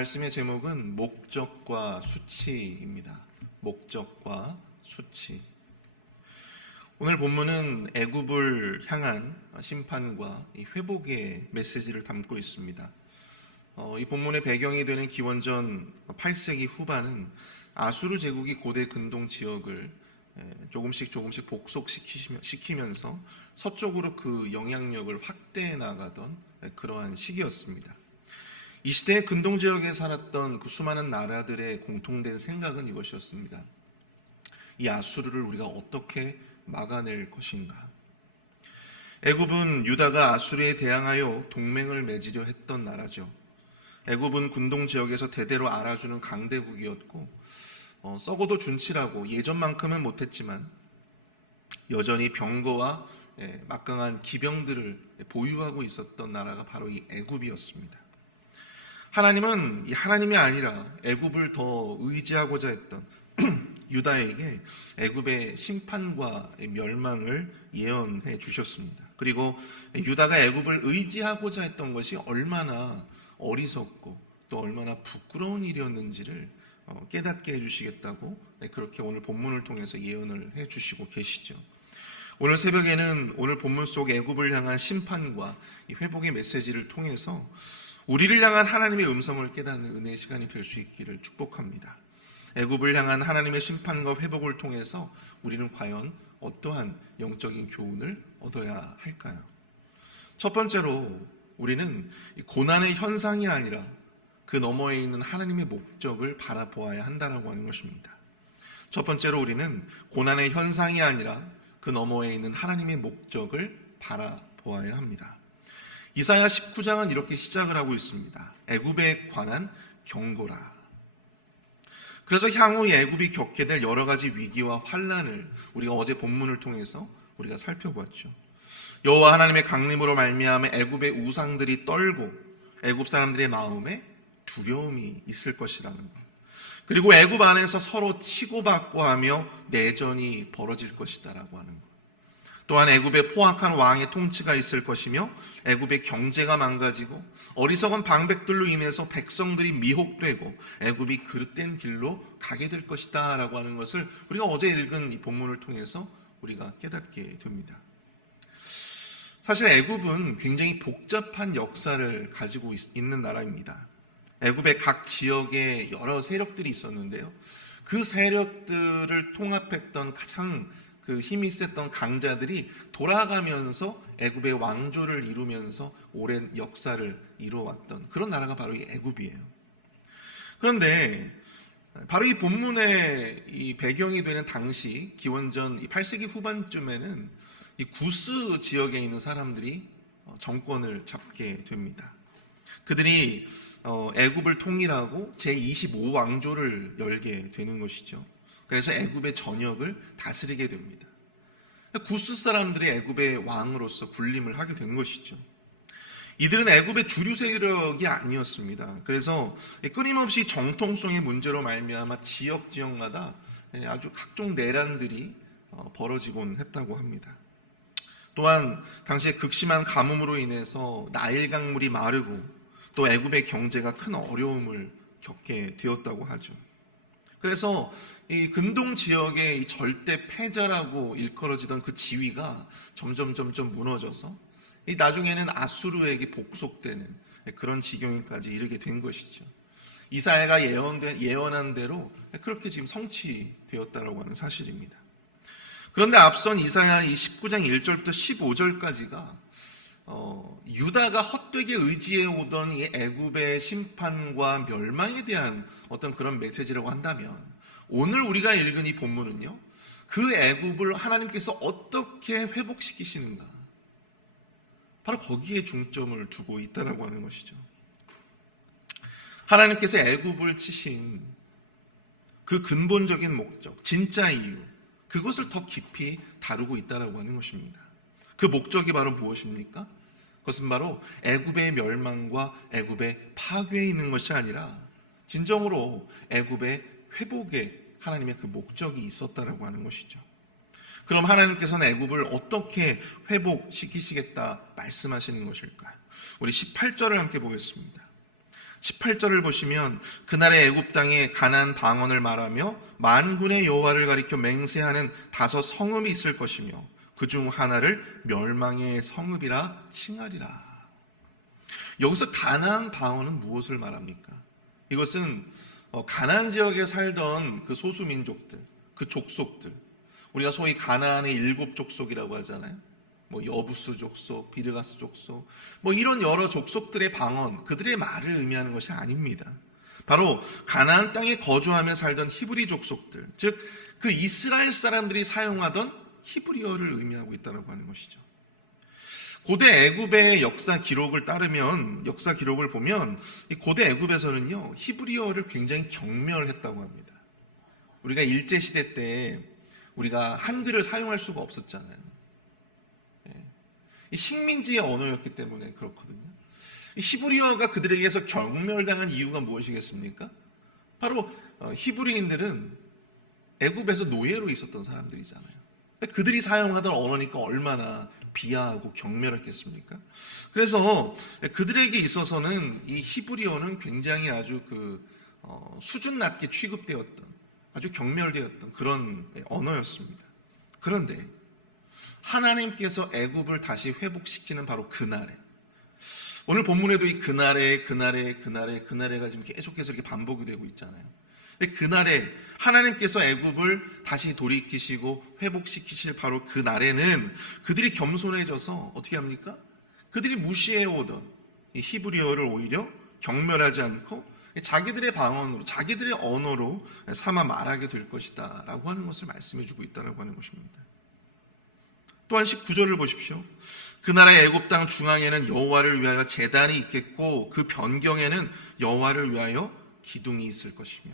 말씀의 제목은 목적과 수치입니다. 목적과 수치. 오늘 본문은 애굽을 향한 심판과 회복의 메시지를 담고 있습니다. 이 본문의 배경이 되는 기원전 8세기 후반은 아수르 제국이 고대 근동 지역을 조금씩 복속시키면서 서쪽으로 그 영향력을 확대해 나가던 그러한 시기였습니다. 이 시대의 근동 지역에 살았던 그 수많은 나라들의 공통된 생각은 이것이었습니다. 이 아수르를 우리가 어떻게 막아낼 것인가? 애굽은 유다가 아수르에 대항하여 동맹을 맺으려 했던 나라죠. 애굽은 근동 지역에서 대대로 알아주는 강대국이었고 썩어도 준치라고 예전만큼은 못했지만 여전히 병거와 막강한 기병들을 보유하고 있었던 나라가 바로 이 애굽이었습니다. 하나님은 하나님이 아니라 애굽을 더 의지하고자 했던 유다에게 애굽의 심판과 멸망을 예언해 주셨습니다. 그리고 유다가 애굽을 의지하고자 했던 것이 얼마나 어리석고 또 얼마나 부끄러운 일이었는지를 깨닫게 해주시겠다고 그렇게 오늘 본문을 통해서 예언을 해주시고 계시죠. 오늘 새벽에는 오늘 본문 속 애굽을 향한 심판과 이 회복의 메시지를 통해서 우리를 향한 하나님의 음성을 깨닫는 은혜의 시간이 될 수 있기를 축복합니다. 애굽을 향한 하나님의 심판과 회복을 통해서 우리는 과연 어떠한 영적인 교훈을 얻어야 할까요? 첫 번째로 우리는 고난의 현상이 아니라 그 너머에 있는 하나님의 목적을 바라보아야 한다고 하는 것입니다. 첫 번째로 우리는 고난의 현상이 아니라 그 너머에 있는 하나님의 목적을 바라보아야 합니다. 이사야 19장은 이렇게 시작을 하고 있습니다. 애굽에 관한 경고라. 그래서 향후 애굽이 겪게 될 여러 가지 위기와 환난을 우리가 어제 본문을 통해서 우리가 살펴보았죠. 여호와 하나님의 강림으로 말미암아 애굽의 우상들이 떨고 애굽 사람들의 마음에 두려움이 있을 것이라는 것. 그리고 애굽 안에서 서로 치고받고 하며 내전이 벌어질 것이다라고 하는 것. 또한 애굽에 포악한 왕의 통치가 있을 것이며 애굽의 경제가 망가지고 어리석은 방백들로 인해서 백성들이 미혹되고 애굽이 그릇된 길로 가게 될 것이다 라고 하는 것을 우리가 어제 읽은 이 본문을 통해서 우리가 깨닫게 됩니다. 사실 애굽은 굉장히 복잡한 역사를 가지고 있는 나라입니다. 애굽의 각 지역에 여러 세력들이 있었는데요. 그 세력들을 통합했던 가장 그 힘이 셌던 강자들이 돌아가면서 애굽의 왕조를 이루면서 오랜 역사를 이루어왔던 그런 나라가 바로 이 애굽이에요. 그런데 바로 이 본문의 이 배경이 되는 당시 기원전 8세기 후반쯤에는 이 구스 지역에 있는 사람들이 정권을 잡게 됩니다. 그들이 애굽을 통일하고 제25왕조를 열게 되는 것이죠. 그래서 애굽의 전역을 다스리게 됩니다. 구스 사람들이 애굽의 왕으로서 군림을 하게 된 것이죠. 이들은 애굽의 주류 세력이 아니었습니다. 그래서 끊임없이 정통성의 문제로 말미암아 지역마다 아주 각종 내란들이 벌어지곤 했다고 합니다. 또한 당시에 극심한 가뭄으로 인해서 나일 강물이 마르고 또 애굽의 경제가 큰 어려움을 겪게 되었다고 하죠. 그래서 이 근동 지역의 이 절대 패자라고 일컬어지던 그 지위가 점점 무너져서 이 나중에는 아수르에게 복속되는 그런 지경까지 이르게 된 것이죠. 이사야가 예언한 대로 그렇게 지금 성취되었다라고 하는 사실입니다. 그런데 앞선 이사야 19장 1절부터 15절까지가 유다가 헛되게 의지해 오던 이 애굽의 심판과 멸망에 대한 어떤 그런 메시지라고 한다면 오늘 우리가 읽은 이 본문은요, 그 애굽을 하나님께서 어떻게 회복시키시는가, 바로 거기에 중점을 두고 있다고 하는 것이죠. 하나님께서 애굽을 치신 그 근본적인 목적, 진짜 이유, 그것을 더 깊이 다루고 있다고 하는 것입니다. 그 목적이 바로 무엇입니까? 그것은 바로 애굽의 멸망과 애굽의 파괴에 있는 것이 아니라 진정으로 애굽의 회복에 하나님의 그 목적이 있었다라고 하는 것이죠. 그럼 하나님께서는 애굽을 어떻게 회복시키시겠다 말씀하시는 것일까요? 우리 18절을 함께 보겠습니다. 18절을 보시면 그날의 애굽 땅에 가나안 방언을 말하며 만군의 여호와를 가리켜 맹세하는 5 성읍이 있을 것이며 그 중 하나를 멸망의 성읍이라 칭하리라. 여기서 가나안 방언은 무엇을 말합니까? 이것은 가나안 지역에 살던 그 소수 민족들, 그 족속들, 우리가 소위 가나안의 7 족속이라고 하잖아요. 뭐 여부스 족속, 비르가스 족속, 뭐 이런 여러 족속들의 방언, 그들의 말을 의미하는 것이 아닙니다. 바로 가나안 땅에 거주하며 살던 히브리 족속들, 즉 그 이스라엘 사람들이 사용하던 히브리어를 의미하고 있다고 하는 것이죠. 고대 애굽의 역사 기록을 따르면, 역사 기록을 보면 이 고대 애굽에서는요 히브리어를 굉장히 경멸했다고 합니다. 우리가 일제 시대 때 우리가 한글을 사용할 수가 없었잖아요. 이 식민지의 언어였기 때문에 그렇거든요. 이 히브리어가 그들에게서 경멸당한 이유가 무엇이겠습니까? 바로 히브리인들은 애굽에서 노예로 있었던 사람들이잖아요. 그들이 사용하던 언어니까 얼마나 비하하고 경멸했겠습니까? 그래서 그들에게 있어서는 이 히브리어는 굉장히 아주 수준 낮게 취급되었던, 아주 경멸되었던 그런 언어였습니다. 그런데 하나님께서 애굽을 다시 회복시키는 바로 그날에, 오늘 본문에도 이 그날에가 지금 계속해서 이렇게 반복이 되고 있잖아요. 근데 그날에 하나님께서 애굽을 다시 돌이키시고 회복시키실 바로 그 날에는 그들이 겸손해져서 어떻게 합니까? 그들이 무시해오던 이 히브리어를 오히려 경멸하지 않고 자기들의 방언으로, 자기들의 언어로 삼아 말하게 될 것이다 라고 하는 것을 말씀해주고 있다고 하는 것입니다. 또한 19절을 보십시오. 그 나라의 애굽 땅 중앙에는 여호와를 위하여 제단이 있겠고 그 변경에는 여호와를 위하여 기둥이 있을 것이며,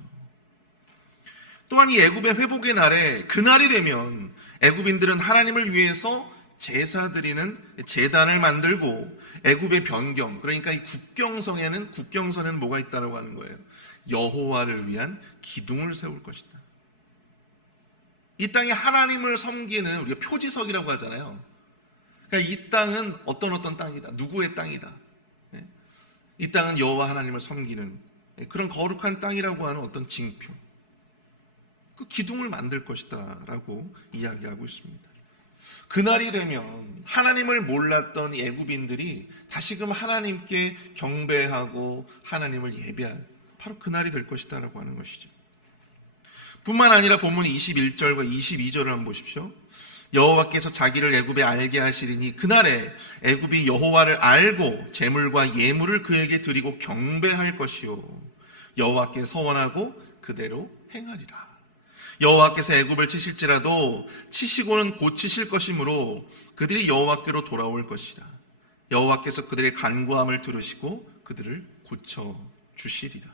또한 이 애굽의 회복의 날에 그날이 되면 애굽인들은 하나님을 위해서 제사 드리는 제단을 만들고 애굽의 변경, 그러니까 이 국경선에는 뭐가 있다고 하는 거예요? 여호와를 위한 기둥을 세울 것이다. 이 땅에 하나님을 섬기는, 우리가 표지석이라고 하잖아요. 그러니까 이 땅은 어떤 땅이다, 누구의 땅이다, 이 땅은 여호와 하나님을 섬기는 그런 거룩한 땅이라고 하는 어떤 징표, 그 기둥을 만들 것이다 라고 이야기하고 있습니다. 그날이 되면 하나님을 몰랐던 이 애굽인들이 다시금 하나님께 경배하고 하나님을 예배할 바로 그날이 될 것이다 라고 하는 것이죠. 뿐만 아니라 본문 21절과 22절을 한번 보십시오. 여호와께서 자기를 애굽에 알게 하시리니 그날에 애굽이 여호와를 알고 제물과 예물을 그에게 드리고 경배할 것이요 여호와께 서원하고 그대로 행하리라. 여호와께서 애굽을 치실지라도 치시고는 고치실 것이므로 그들이 여호와께로 돌아올 것이라. 여호와께서 그들의 간구함을 들으시고 그들을 고쳐 주시리라.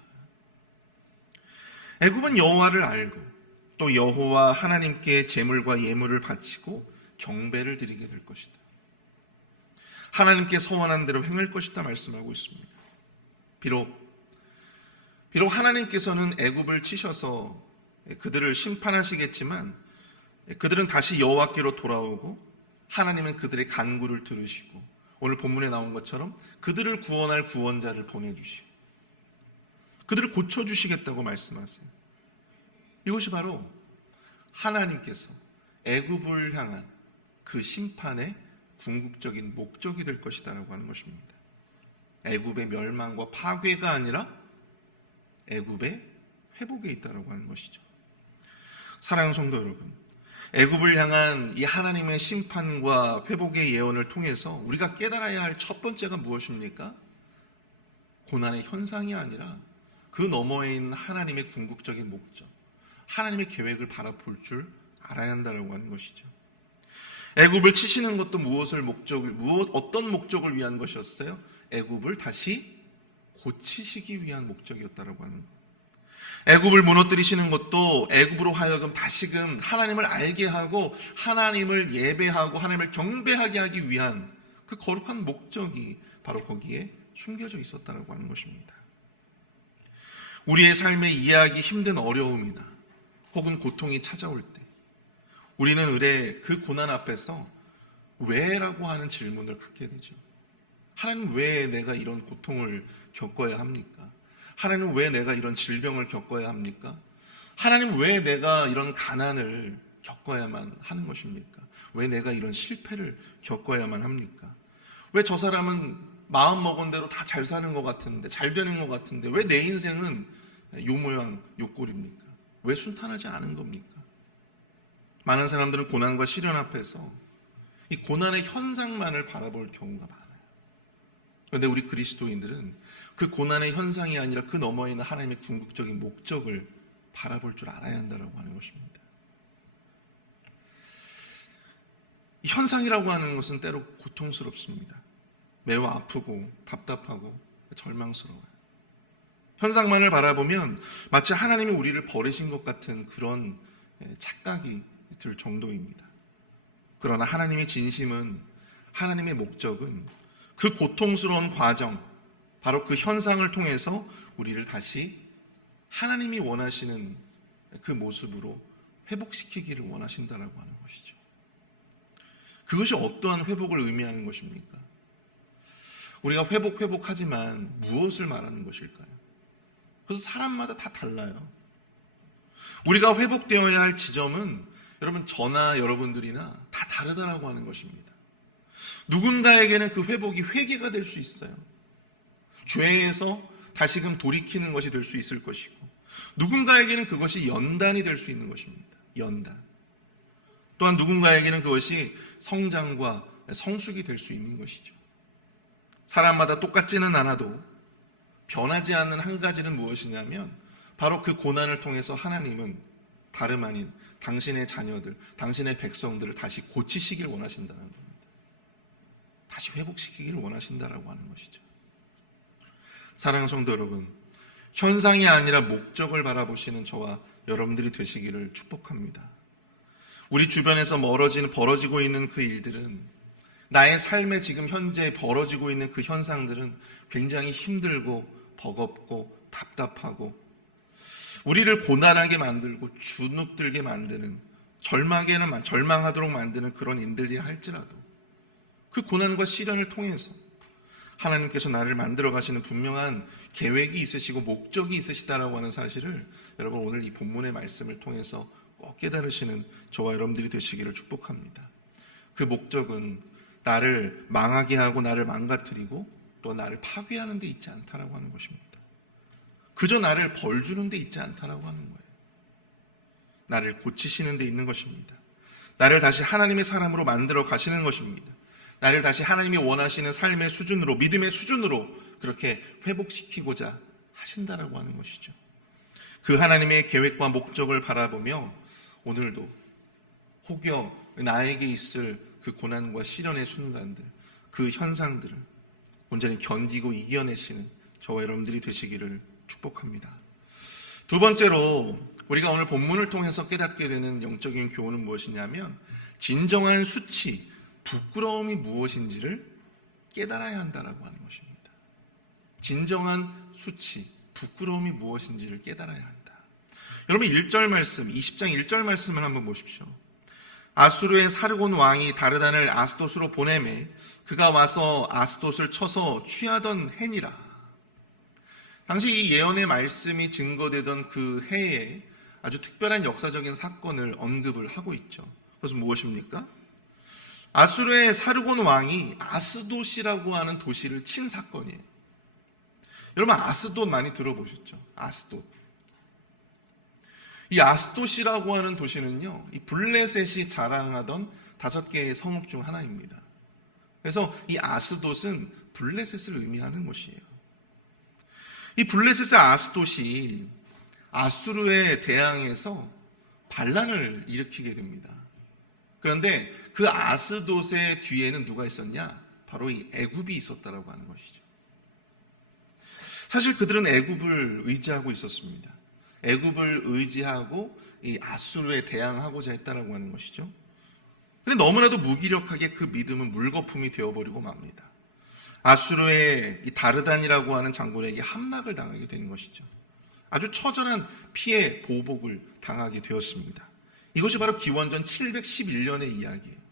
애굽은 여호와를 알고 또 여호와 하나님께 제물과 예물을 바치고 경배를 드리게 될 것이다. 하나님께 서원한 대로 행할 것이다 말씀하고 있습니다. 비록 하나님께서는 애굽을 치셔서 그들을 심판하시겠지만 그들은 다시 여호와께로 돌아오고 하나님은 그들의 간구를 들으시고 오늘 본문에 나온 것처럼 그들을 구원할 구원자를 보내주시고 그들을 고쳐주시겠다고 말씀하세요. 이것이 바로 하나님께서 애굽을 향한 그 심판의 궁극적인 목적이 될 것이다라고 하는 것입니다. 애굽의 멸망과 파괴가 아니라 애굽의 회복에 있다라고 하는 것이죠. 사랑하는 성도 여러분, 애굽을 향한 이 하나님의 심판과 회복의 예언을 통해서 우리가 깨달아야 할 첫 번째가 무엇입니까? 고난의 현상이 아니라 그 너머에 있는 하나님의 궁극적인 목적, 하나님의 계획을 바라볼 줄 알아야 한다고 하는 것이죠. 애굽을 치시는 것도 어떤 목적을 위한 것이었어요? 애굽을 다시 고치시기 위한 목적이었다고 하는 것. 애굽을 무너뜨리시는 것도 애굽으로 하여금 다시금 하나님을 알게 하고 하나님을 예배하고 하나님을 경배하게 하기 위한 그 거룩한 목적이 바로 거기에 숨겨져 있었다고 하는 것입니다. 우리의 삶에 이해하기 힘든 어려움이나 혹은 고통이 찾아올 때 우리는 의례 그 고난 앞에서 왜라고 하는 질문을 갖게 되죠. 하나님, 왜 내가 이런 고통을 겪어야 합니까? 하나님 왜 내가 이런 질병을 겪어야 합니까? 하나님 왜 내가 이런 가난을 겪어야만 하는 것입니까? 왜 내가 이런 실패를 겪어야만 합니까? 왜 저 사람은 마음 먹은 대로 다 잘 사는 것 같은데, 잘 되는 것 같은데, 왜 내 인생은 요 모양 요 꼴입니까? 왜 순탄하지 않은 겁니까? 많은 사람들은 고난과 시련 앞에서 이 고난의 현상만을 바라볼 경우가 많아요. 그런데 우리 그리스도인들은 그 고난의 현상이 아니라 그 너머에 있는 하나님의 궁극적인 목적을 바라볼 줄 알아야 한다고 하는 것입니다. 이 현상이라고 하는 것은 때로 고통스럽습니다. 매우 아프고 답답하고 절망스러워요. 현상만을 바라보면 마치 하나님이 우리를 버리신 것 같은 그런 착각이 들 정도입니다. 그러나 하나님의 진심은, 하나님의 목적은 그 고통스러운 과정, 바로 그 현상을 통해서 우리를 다시 하나님이 원하시는 그 모습으로 회복시키기를 원하신다라고 하는 것이죠. 그것이 어떠한 회복을 의미하는 것입니까? 우리가 회복하지만 무엇을 말하는 것일까요? 그래서 사람마다 다 달라요. 우리가 회복되어야 할 지점은 여러분 저나 여러분들이나 다 다르다라고 하는 것입니다. 누군가에게는 그 회복이 회개가 될 수 있어요. 죄에서 다시금 돌이키는 것이 될 수 있을 것이고, 누군가에게는 그것이 연단이 될 수 있는 것입니다. 연단. 또한 누군가에게는 그것이 성장과 성숙이 될 수 있는 것이죠. 사람마다 똑같지는 않아도 변하지 않는 한 가지는 무엇이냐면 바로 그 고난을 통해서 하나님은 다름 아닌 당신의 자녀들, 당신의 백성들을 다시 고치시길 원하신다는 겁니다. 다시 회복시키기를 원하신다라고 하는 것이죠. 사랑하는 성도 여러분, 현상이 아니라 목적을 바라보시는 저와 여러분들이 되시기를 축복합니다. 우리 주변에서 벌어지고 있는 그 일들은, 나의 삶에 지금 현재 벌어지고 있는 그 현상들은 굉장히 힘들고 버겁고 답답하고 우리를 고난하게 만들고 주눅들게 만드는, 절망하도록 만드는 그런 일들이 할지라도 그 고난과 시련을 통해서 하나님께서 나를 만들어 가시는 분명한 계획이 있으시고 목적이 있으시다라고 하는 사실을 여러분 오늘 이 본문의 말씀을 통해서 꼭 깨달으시는 저와 여러분들이 되시기를 축복합니다. 그 목적은 나를 망하게 하고 나를 망가뜨리고 또 나를 파괴하는 데 있지 않다라고 하는 것입니다. 그저 나를 벌 주는 데 있지 않다라고 하는 거예요. 나를 고치시는 데 있는 것입니다. 나를 다시 하나님의 사람으로 만들어 가시는 것입니다. 나를 다시 하나님이 원하시는 삶의 수준으로, 믿음의 수준으로 그렇게 회복시키고자 하신다라고 하는 것이죠. 그 하나님의 계획과 목적을 바라보며 오늘도 혹여 나에게 있을 그 고난과 시련의 순간들, 그 현상들을 온전히 견디고 이겨내시는 저와 여러분들이 되시기를 축복합니다. 두 번째로 우리가 오늘 본문을 통해서 깨닫게 되는 영적인 교훈은 무엇이냐면 진정한 수치, 부끄러움이 무엇인지를 깨달아야 한다라고 하는 것입니다. 진정한 수치, 부끄러움이 무엇인지를 깨달아야 한다. 여러분 1절 말씀, 20장 1절 말씀을 한번 보십시오. 아수르의 사르곤 왕이 다르단을 아스돗으로 보내매 그가 와서 아스돗을 쳐서 취하던 해니라. 당시 이 예언의 말씀이 증거되던 그 해에 아주 특별한 역사적인 사건을 언급을 하고 있죠. 그것은 무엇입니까? 아수르의 사르곤 왕이 아스돗이라고 하는 도시를 친 사건이에요. 여러분 아스돗 많이 들어보셨죠? 아스돗. 이 아스돗이라고 하는 도시는요, 이 블레셋이 자랑하던 5개의 성읍 중 하나입니다. 그래서 이 아스돗은 블레셋을 의미하는 곳이에요. 이 블레셋의 아스돗이 아수르에 대항해서 반란을 일으키게 됩니다. 그런데 그 아스돗의 뒤에는 누가 있었냐? 바로 이 애굽이 있었다라고 하는 것이죠. 사실 그들은 애굽을 의지하고 있었습니다. 애굽을 의지하고 이 아수르에 대항하고자 했다라고 하는 것이죠. 그런데 너무나도 무기력하게 그 믿음은 물거품이 되어버리고 맙니다. 아수르의 이 다르단이라고 하는 장군에게 함락을 당하게 되는 것이죠. 아주 처절한 피해 보복을 당하게 되었습니다. 이것이 바로 기원전 711년의 이야기예요.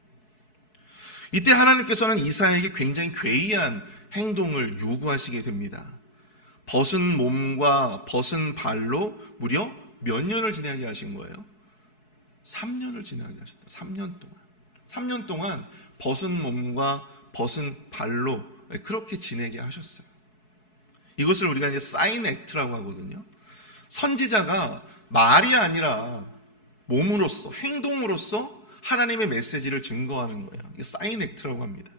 이때 하나님께서는 이사야에게 굉장히 괴이한 행동을 요구하시게 됩니다. 벗은 몸과 벗은 발로 무려 몇 년을 지내게 하신 거예요? 3년을 지내게 하셨다. 3년 동안. 3년 동안 벗은 몸과 벗은 발로 그렇게 지내게 하셨어요. 이것을 우리가 이제 사인 액트라고 하거든요. 선지자가 말이 아니라 몸으로써, 행동으로써 하나님의 메시지를 증거하는 거예요. 이게 사인 액트라고 합니다.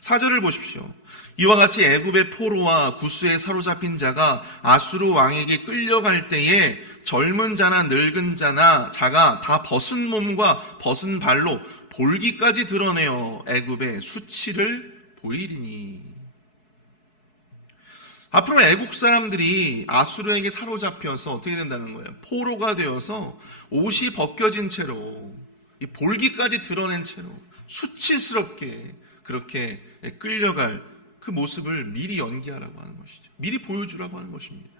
4절을 보십시오. 이와 같이 애굽의 포로와 구스에 사로잡힌 자가 아수르 왕에게 끌려갈 때에 젊은 자나 늙은 자나 자가 다 벗은 몸과 벗은 발로 볼기까지 드러내어 애굽의 수치를 보이리니. 앞으로 애국 사람들이 아수르에게 사로잡혀서 어떻게 된다는 거예요? 포로가 되어서 옷이 벗겨진 채로 이 볼기까지 드러낸 채로 수치스럽게 그렇게 끌려갈 그 모습을 미리 연기하라고 하는 것이죠. 미리 보여주라고 하는 것입니다.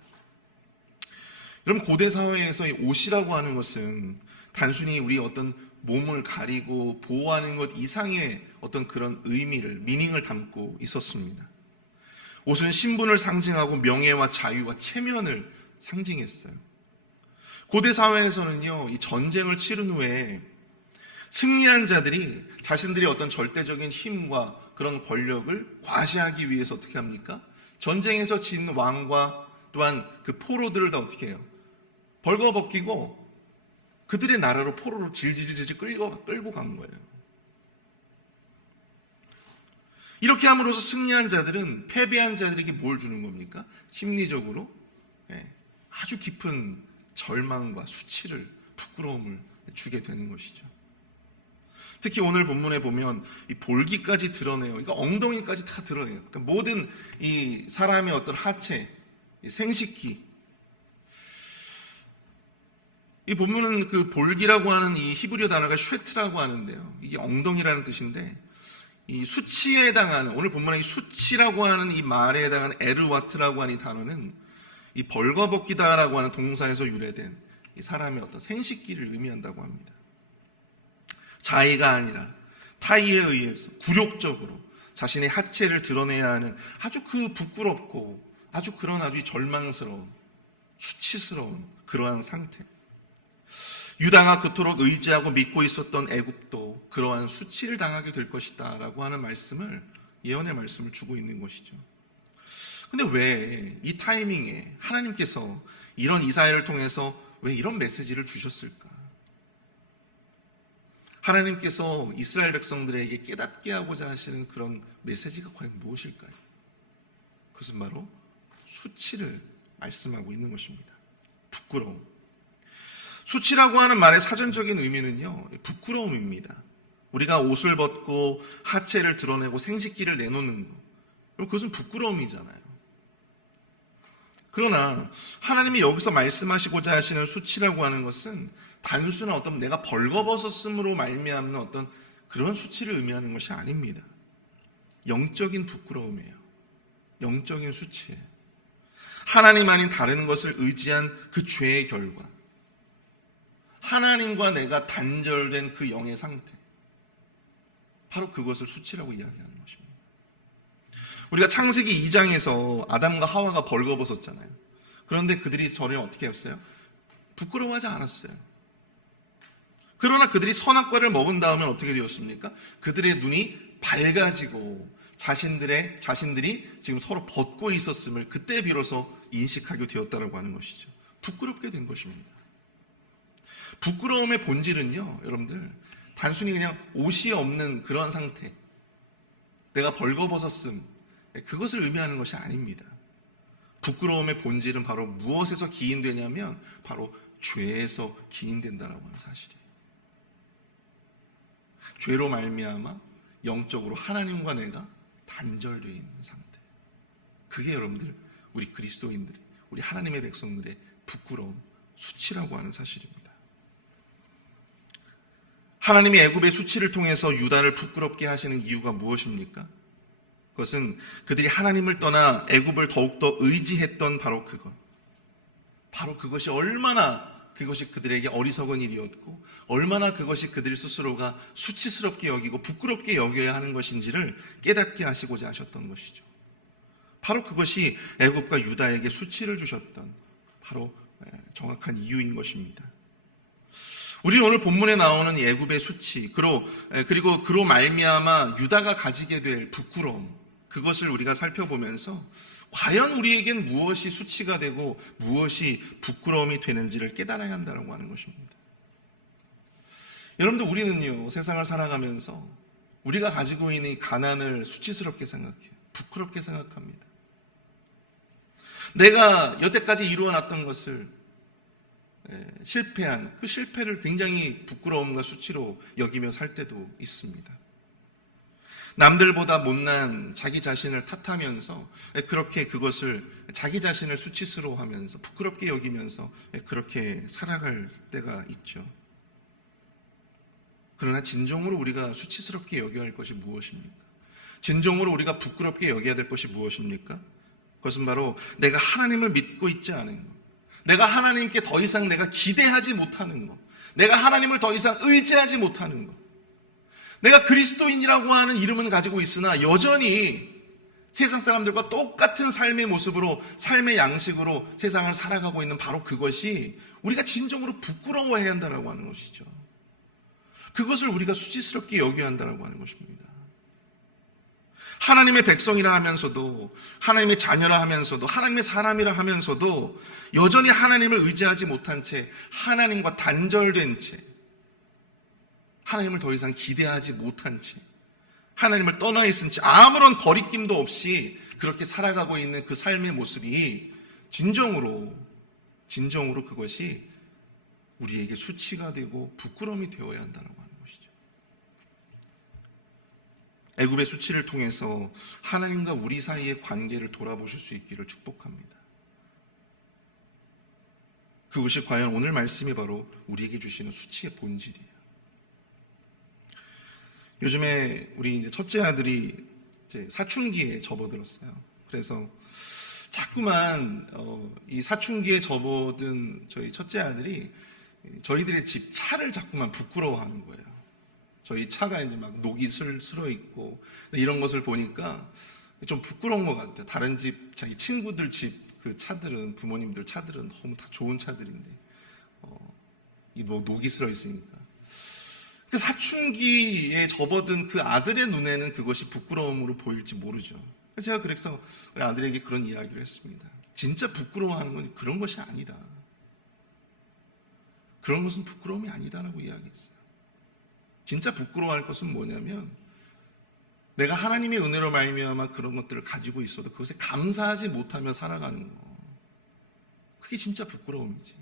여러분, 고대 사회에서 이 옷이라고 하는 것은 단순히 우리 어떤 몸을 가리고 보호하는 것 이상의 어떤 그런 의미를, 미닝을 담고 있었습니다. 옷은 신분을 상징하고 명예와 자유와 체면을 상징했어요. 고대 사회에서는요, 이 전쟁을 치른 후에 승리한 자들이 자신들이 어떤 절대적인 힘과 그런 권력을 과시하기 위해서 어떻게 합니까? 전쟁에서 진 왕과 또한 그 포로들을 다 어떻게 해요? 벌거벗기고 그들의 나라로 포로로 질질질질 끌고 간 거예요. 이렇게 함으로써 승리한 자들은 패배한 자들에게 뭘 주는 겁니까? 심리적으로 아주 깊은 절망과 수치를, 부끄러움을 주게 되는 것이죠. 특히 오늘 본문에 보면 이 볼기까지 드러내요. 그러니까 엉덩이까지 다 드러내요. 그러니까 모든 이 사람의 어떤 하체, 생식기. 이 본문은 그 볼기라고 하는 이 히브리어 단어가 쉐트라고 하는데요. 이게 엉덩이라는 뜻인데, 이 수치에 해당하는, 오늘 본문에 이 수치라고 하는 이 말에 해당하는 에르와트라고 하는 이 단어는 이 벌거벗기다라고 하는 동사에서 유래된 이 사람의 어떤 생식기를 의미한다고 합니다. 자의가 아니라 타의에 의해서 굴욕적으로 자신의 하체를 드러내야 하는 아주 그 부끄럽고 아주 그런 아주 절망스러운, 수치스러운 그러한 상태. 유다가 그토록 의지하고 믿고 있었던 애굽도 그러한 수치를 당하게 될 것이다 라고 하는 말씀을, 예언의 말씀을 주고 있는 것이죠. 근데 왜 이 타이밍에 하나님께서 이런 이사야를 통해서 왜 이런 메시지를 주셨을까? 하나님께서 이스라엘 백성들에게 깨닫게 하고자 하시는 그런 메시지가 과연 무엇일까요? 그것은 바로 수치를 말씀하고 있는 것입니다. 부끄러움. 수치라고 하는 말의 사전적인 의미는요, 부끄러움입니다. 우리가 옷을 벗고 하체를 드러내고 생식기를 내놓는 것, 그것은 부끄러움이잖아요. 그러나 하나님이 여기서 말씀하시고자 하시는 수치라고 하는 것은 단순한 어떤 내가 벌거벗었음으로 말미암는 어떤 그런 수치를 의미하는 것이 아닙니다. 영적인 부끄러움이에요. 영적인 수치예요. 하나님 아닌 다른 것을 의지한 그 죄의 결과, 하나님과 내가 단절된 그 영의 상태, 바로 그것을 수치라고 이야기하는 것입니다. 우리가 창세기 2장에서 아담과 하와가 벌거벗었잖아요. 그런데 그들이 전혀 어떻게 했어요? 부끄러워하지 않았어요. 그러나 그들이 선악과를 먹은 다음에 어떻게 되었습니까? 그들의 눈이 밝아지고 자신들이 지금 서로 벗고 있었음을 그때 비로소 인식하게 되었다고 하는 것이죠. 부끄럽게 된 것입니다. 부끄러움의 본질은요, 여러분들, 단순히 그냥 옷이 없는 그런 상태, 내가 벌거벗었음, 그것을 의미하는 것이 아닙니다. 부끄러움의 본질은 바로 무엇에서 기인되냐면 바로 죄에서 기인된다라고 하는 사실이에요. 죄로 말미암아 영적으로 하나님과 내가 단절되어 있는 상태. 그게 여러분들, 우리 그리스도인들의, 우리 하나님의 백성들의 부끄러움, 수치라고 하는 사실입니다. 하나님이 애굽의 수치를 통해서 유다를 부끄럽게 하시는 이유가 무엇입니까? 그것은 그들이 하나님을 떠나 애굽을 더욱더 의지했던 바로 그것. 바로 그것이 얼마나 그것이 그들에게 어리석은 일이었고 얼마나 그것이 그들 스스로가 수치스럽게 여기고 부끄럽게 여겨야 하는 것인지를 깨닫게 하시고자 하셨던 것이죠. 바로 그것이 애굽과 유다에게 수치를 주셨던 바로 정확한 이유인 것입니다. 우리는 오늘 본문에 나오는 이 애굽의 수치, 그리고 그로 말미암아 유다가 가지게 될 부끄러움, 그것을 우리가 살펴보면서 과연 우리에겐 무엇이 수치가 되고 무엇이 부끄러움이 되는지를 깨달아야 한다고 하는 것입니다. 여러분들, 우리는요, 세상을 살아가면서 우리가 가지고 있는 이 가난을 수치스럽게 생각해요. 부끄럽게 생각합니다. 내가 여태까지 이루어놨던 것을 실패한 그 실패를 굉장히 부끄러움과 수치로 여기며 살 때도 있습니다. 남들보다 못난 자기 자신을 탓하면서 그렇게 그것을 자기 자신을 수치스러워하면서 부끄럽게 여기면서 그렇게 살아갈 때가 있죠. 그러나 진정으로 우리가 수치스럽게 여겨야 할 것이 무엇입니까? 진정으로 우리가 부끄럽게 여겨야 될 것이 무엇입니까? 그것은 바로 내가 하나님을 믿고 있지 않은 것, 내가 하나님께 더 이상 내가 기대하지 못하는 것, 내가 하나님을 더 이상 의지하지 못하는 것, 내가 그리스도인이라고 하는 이름은 가지고 있으나 여전히 세상 사람들과 똑같은 삶의 모습으로, 삶의 양식으로 세상을 살아가고 있는 바로 그것이 우리가 진정으로 부끄러워해야 한다고 하는 것이죠. 그것을 우리가 수치스럽게 여겨야 한다고 하는 것입니다. 하나님의 백성이라 하면서도, 하나님의 자녀라 하면서도, 하나님의 사람이라 하면서도 여전히 하나님을 의지하지 못한 채, 하나님과 단절된 채, 하나님을 더 이상 기대하지 못한 채, 하나님을 떠나 있은 채, 아무런 거리낌도 없이 그렇게 살아가고 있는 그 삶의 모습이 진정으로 그것이 우리에게 수치가 되고 부끄러움이 되어야 한다고 하는 것이죠. 애굽의 수치를 통해서 하나님과 우리 사이의 관계를 돌아보실 수 있기를 축복합니다. 그것이 과연 오늘 말씀이 바로 우리에게 주시는 수치의 본질이에요. 요즘에 우리 이제 첫째 아들이 이제 사춘기에 접어들었어요. 그래서 자꾸만 이 사춘기에 접어든 저희 첫째 아들이 저희들의 집 차를 자꾸만 부끄러워하는 거예요. 저희 차가 이제 막 녹이 슬어 있고 이런 것을 보니까 좀 부끄러운 것 같아요. 다른 집, 자기 친구들 집 그 차들은, 부모님들 차들은 너무 다 좋은 차들인데 이 녹이 슬어 있으니까. 그 사춘기에 접어든 그 아들의 눈에는 그것이 부끄러움으로 보일지 모르죠. 제가 그래서 우리 아들에게 그런 이야기를 했습니다. 진짜 부끄러워하는 건 그런 것이 아니다. 그런 것은 부끄러움이 아니다라고 이야기했어요. 진짜 부끄러워할 것은 뭐냐면 내가 하나님의 은혜로 말미암아 그런 것들을 가지고 있어도 그것에 감사하지 못하며 살아가는 거. 그게 진짜 부끄러움이지.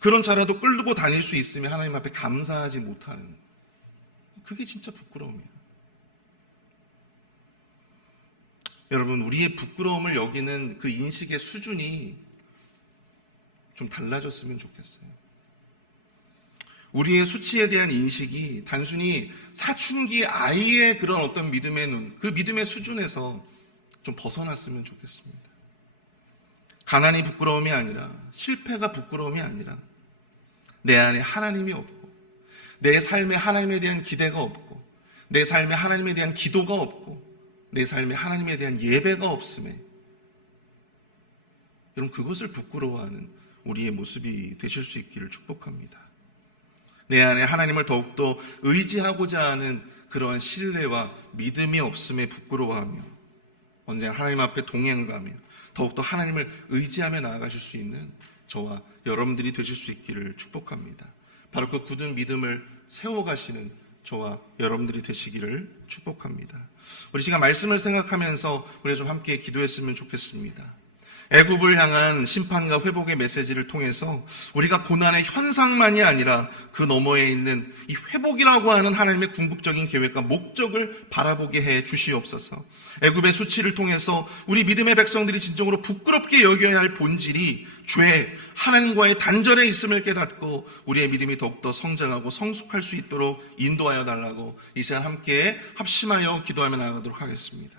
그런 차라도 끌고 다닐 수 있으면 하나님 앞에 감사하지 못하는 거. 그게 진짜 부끄러움이에요. 여러분, 우리의 부끄러움을 여기는 그 인식의 수준이 좀 달라졌으면 좋겠어요. 우리의 수치에 대한 인식이 단순히 사춘기 아이의 그런 어떤 믿음의 눈, 그 믿음의 수준에서 좀 벗어났으면 좋겠습니다. 가난이 부끄러움이 아니라, 실패가 부끄러움이 아니라 내 안에 하나님이 없고, 내 삶에 하나님에 대한 기대가 없고, 내 삶에 하나님에 대한 기도가 없고, 내 삶에 하나님에 대한 예배가 없음에 여러분, 그것을 부끄러워하는 우리의 모습이 되실 수 있기를 축복합니다. 내 안에 하나님을 더욱더 의지하고자 하는 그러한 신뢰와 믿음이 없음에 부끄러워하며 언제나 하나님 앞에 동행가며 더욱더 하나님을 의지하며 나아가실 수 있는 저와 여러분들이 되실 수 있기를 축복합니다. 바로 그 굳은 믿음을 세워가시는 저와 여러분들이 되시기를 축복합니다. 우리 시간 말씀을 생각하면서 우리 좀 함께 기도했으면 좋겠습니다. 애굽을 향한 심판과 회복의 메시지를 통해서 우리가 고난의 현상만이 아니라 그 너머에 있는 이 회복이라고 하는 하나님의 궁극적인 계획과 목적을 바라보게 해 주시옵소서. 애굽의 수치를 통해서 우리 믿음의 백성들이 진정으로 부끄럽게 여겨야 할 본질이 죄, 하나님과의 단절에 있음을 깨닫고 우리의 믿음이 더욱더 성장하고 성숙할 수 있도록 인도하여 달라고 이 시간 함께 합심하여 기도하며 나아가도록 하겠습니다.